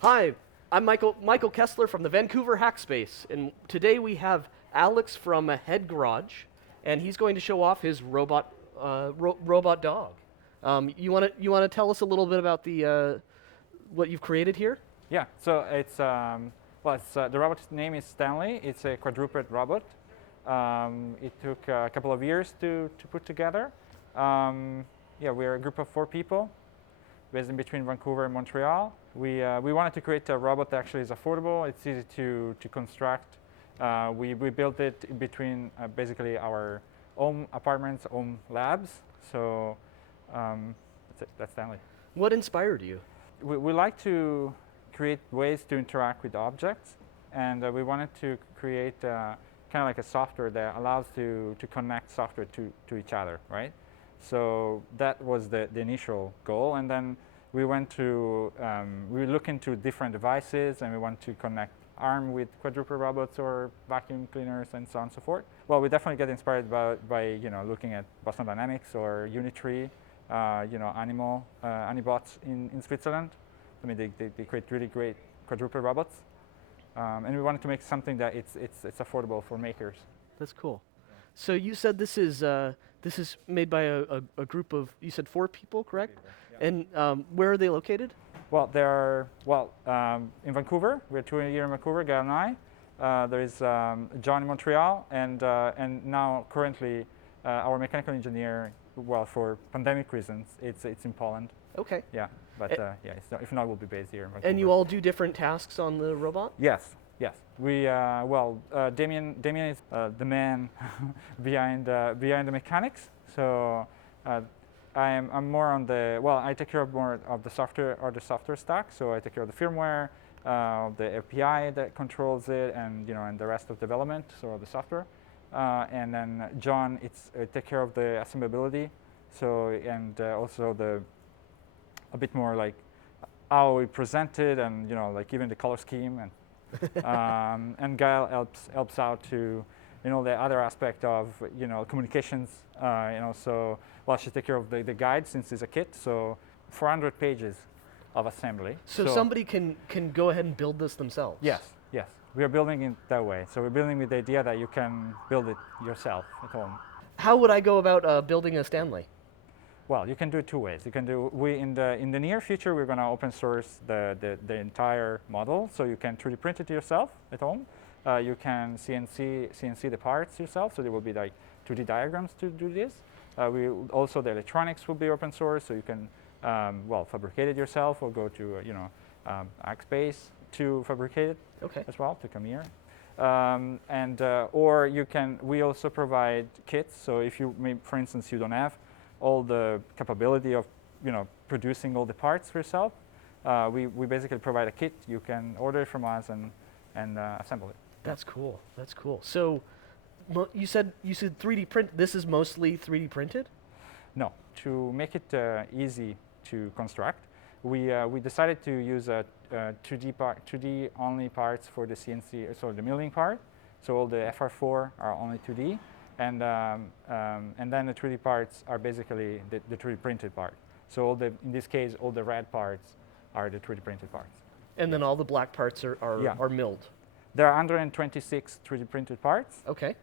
Hi, I'm Michael Kessler from the Vancouver Hackspace, and today we have Alex from Head Garage, and he's going to show off his robot dog. You want to tell us a little bit about the what you've created here? Yeah, so the robot's name is Stanley. It's a quadruped robot. It took a couple of years to put together. Yeah, we're a group of 4 people based in between Vancouver and Montreal. We wanted to create a robot that actually is affordable. It's easy to construct. We built it in between basically our own apartments, own labs. So that's it. That's Stanley. What inspired you? We like to create ways to interact with objects, and we wanted to create kind of like a software that allows to connect software to each other, right? So that was the initial goal, and then we went to we look into different devices, and we want to connect arm with quadruped robots or vacuum cleaners and so on and so forth. Well, we definitely get inspired by looking at Boston Dynamics or Unitree, Animbots in Switzerland. I mean, they create really great quadruped robots, and we wanted to make something that it's affordable for makers. That's cool. So you said this is made by a group of, you said 4 people, correct? Yeah. And where are they located? Well, in Vancouver. We're 2 here in Vancouver, Gail and I. There is John in Montreal, and now currently our mechanical engineer, well, for pandemic reasons, it's in Poland. Okay. Yeah, but yeah, if not, we'll be based here in Vancouver. And you all do different tasks on the robot? Yes. We Damien is the man behind the mechanics. So I'm more on the I take care of more of the software stack. So I take care of the firmware, the API that controls it, and and the rest of development, so the software. And then John, take care of the assemblability. So and also a bit more like how we present it, and like even the color scheme, and Gail helps out to the other aspect of communications. So she takes care of the guide since it's a kit. So 400 pages of assembly. So somebody can go ahead and build this themselves? Yes. We are building it that way. So we're building with the idea that you can build it yourself at home. How would I go about building a Stanley? Well, you can do it 2 ways. You can do in the near future, we're going to open source the entire model, so you can 3D print it yourself at home. You can CNC the parts yourself, so there will be like 2D diagrams to do this. Also the electronics will be open source, so you can fabricate it yourself, or go to Hackspace to fabricate it. Okay. As well, to come here. Or you can. We also provide kits. So if you, for instance, you don't have all the capability of producing all the parts for yourself, we basically provide a kit. You can order it from us and assemble it. That's cool. So you said 3D print. This is mostly 3D printed? No, to make it easy to construct, we decided to use 2D only parts for the CNC, so the milling part. So all the FR4 are only 2D. And then the 3D parts are basically the 3D printed part. So in this case, all the red parts are the 3D printed parts. And then all the black parts are milled? There are 126 3D printed parts. Okay.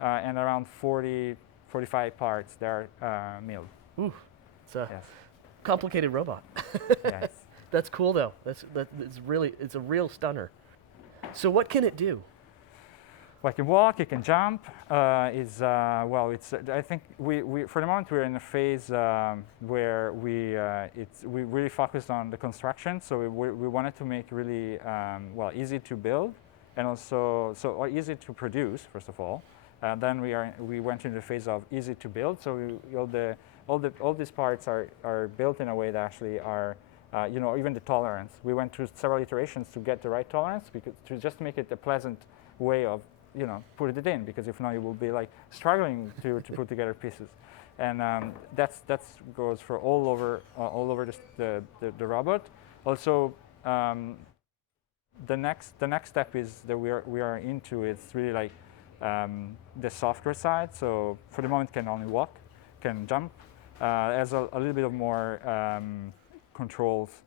And around 45 parts that are milled. Ooh, it's a complicated robot. Yes. That's cool though. It's a real stunner. So what can it do? Well, it can walk, it can jump. I think we for the moment we're in a phase where we really focused on the construction. So we wanted to make really easy to build, and also easy to produce first of all. Then we went into the phase of easy to build. So all these parts are built in a way that actually are even the tolerance. We went through several iterations to get the right tolerance, because to just make it a pleasant way of put it in, because if not, you will be like struggling to put together pieces, and that's goes for all over the robot. Also, the next step is that we are into is really like the software side. So for the moment, can only walk, can jump, has a little bit of more controls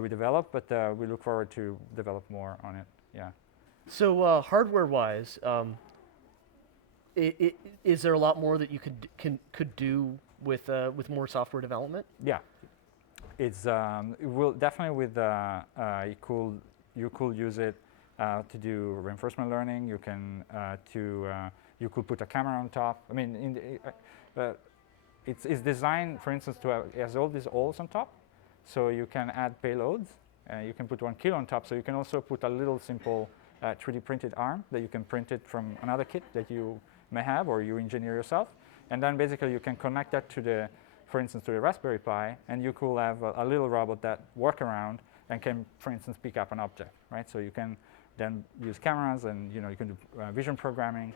that we developed, but we look forward to develop more on it. Yeah. So hardware-wise, is there a lot more that you could do with more software development? Yeah. It's it will definitely with you could use it to do reinforcement learning. You can you could put a camera on top. I mean, it's designed, for instance, to have, it has all these holes on top, so you can add payloads. You can put 1 kilo on top, so you can also put a little simple 3D printed arm that you can print it from another kit that you may have or you engineer yourself, and then basically you can connect that to the, for instance, to the Raspberry Pi, and you could have a little robot that walk around and can, for instance, pick up an object, right? So you can then use cameras, and you can do vision programming,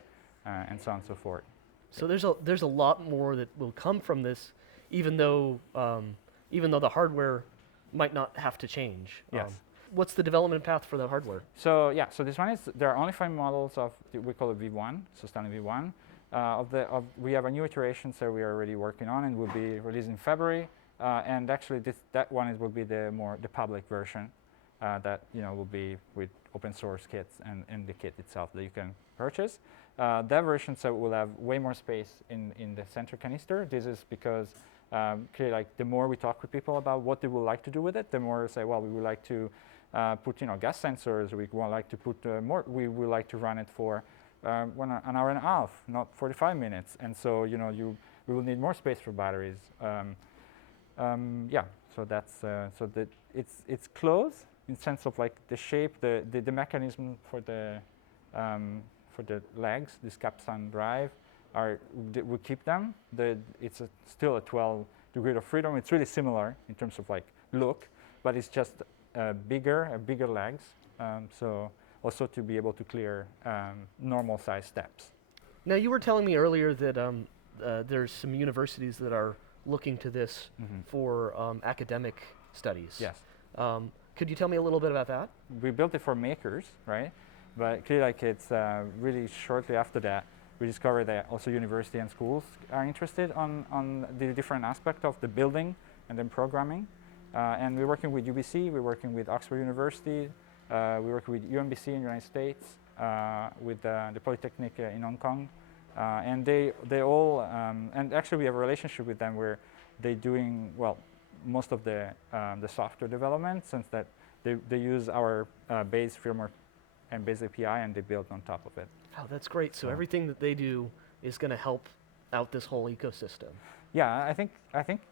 and so on and so forth. So there's a lot more that will come from this, even though the hardware might not have to change. Yes. What's the development path for the hardware? So yeah, so this one is, there are only 5 models of, we call it V1, so Stanley V1. We have a new iteration, so we are already working on, and will be released in February. And actually, that one will be the public version that will be with open source kits and the kit itself that you can purchase. That version will have way more space in the center canister. This is because clearly, like, the more we talk with people about what they would like to do with it, the more say, well, we would like to put gas sensors. We would like to put more. We would like to run it for an hour and a half, not 45 minutes. And so we will need more space for batteries. Yeah. So that's it's closed in sense of like the shape, the mechanism for the legs, this capstan drive, we keep them. It's still a 12 degree of freedom. It's really similar in terms of like look, but it's just bigger legs. So also to be able to clear normal size steps. Now you were telling me earlier that there's some universities that are looking to this for academic studies. Yes. Could you tell me a little bit about that? We built it for makers, right? But clearly, like, it's really shortly after that, we discovered that also university and schools are interested on the different aspect of the building and then programming. And we're working with UBC, we're working with Oxford University, we're working with UMBC in the United States, with the Polytechnic in Hong Kong. And they all, and actually we have a relationship with them where they're doing, well, most of the software development, since that they use our base firmware and base API, and they build on top of it. Oh, that's great. So everything that they do is going to help out this whole ecosystem. Yeah, I think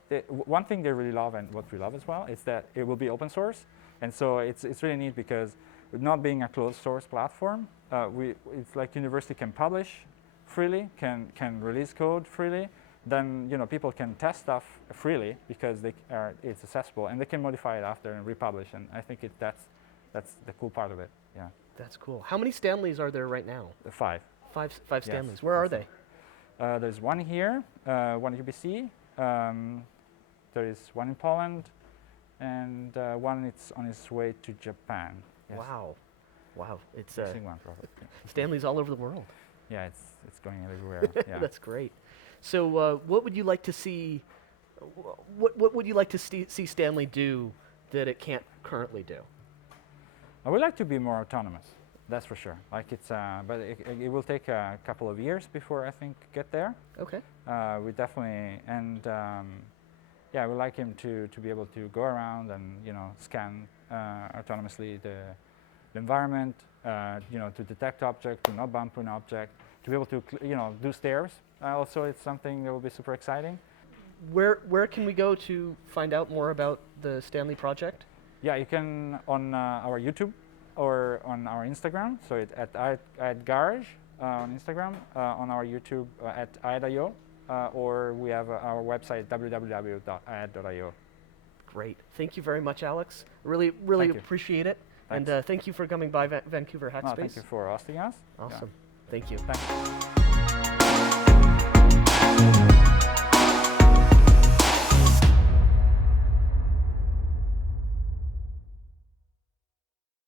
that one thing they really love, and what we love as well, is that it will be open source, and so it's really neat because not being a closed source platform, it's like university can publish freely, can release code freely. Then people can test stuff freely because it's accessible, and they can modify it after and republish. And I think that's the cool part of it. Yeah. That's cool. How many Stanleys are there right now? 5. Five Yes. Stanleys. Where are they? There's one here, one at UBC. There is one in Poland, and one it's on its way to Japan. Yes. Wow. It's Missing one probably. Yeah. Stanleys all over the world. Yeah, it's going everywhere. Yeah. That's great. So, what would you like to see? What would you like to see Stanley do that it can't currently do? I would like to be more autonomous. That's for sure. Like but it will take a couple of years before I think get there. Okay. We definitely, and yeah, I would like him to be able to go around and scan autonomously the environment, to detect object, to not bump an object, to be able to do stairs. Also, it's something that will be super exciting. Where can we go to find out more about the Stanley project? Yeah, you can on our YouTube or on our Instagram. So at Garage on Instagram, on our YouTube at IAD.io, or we have our website www.iad.io. Great. Thank you very much, Alex. Really appreciate it. Thanks. And thank you for coming by Vancouver Hackspace. Thank you for hosting us. Awesome. Yeah. Thank you. Thanks.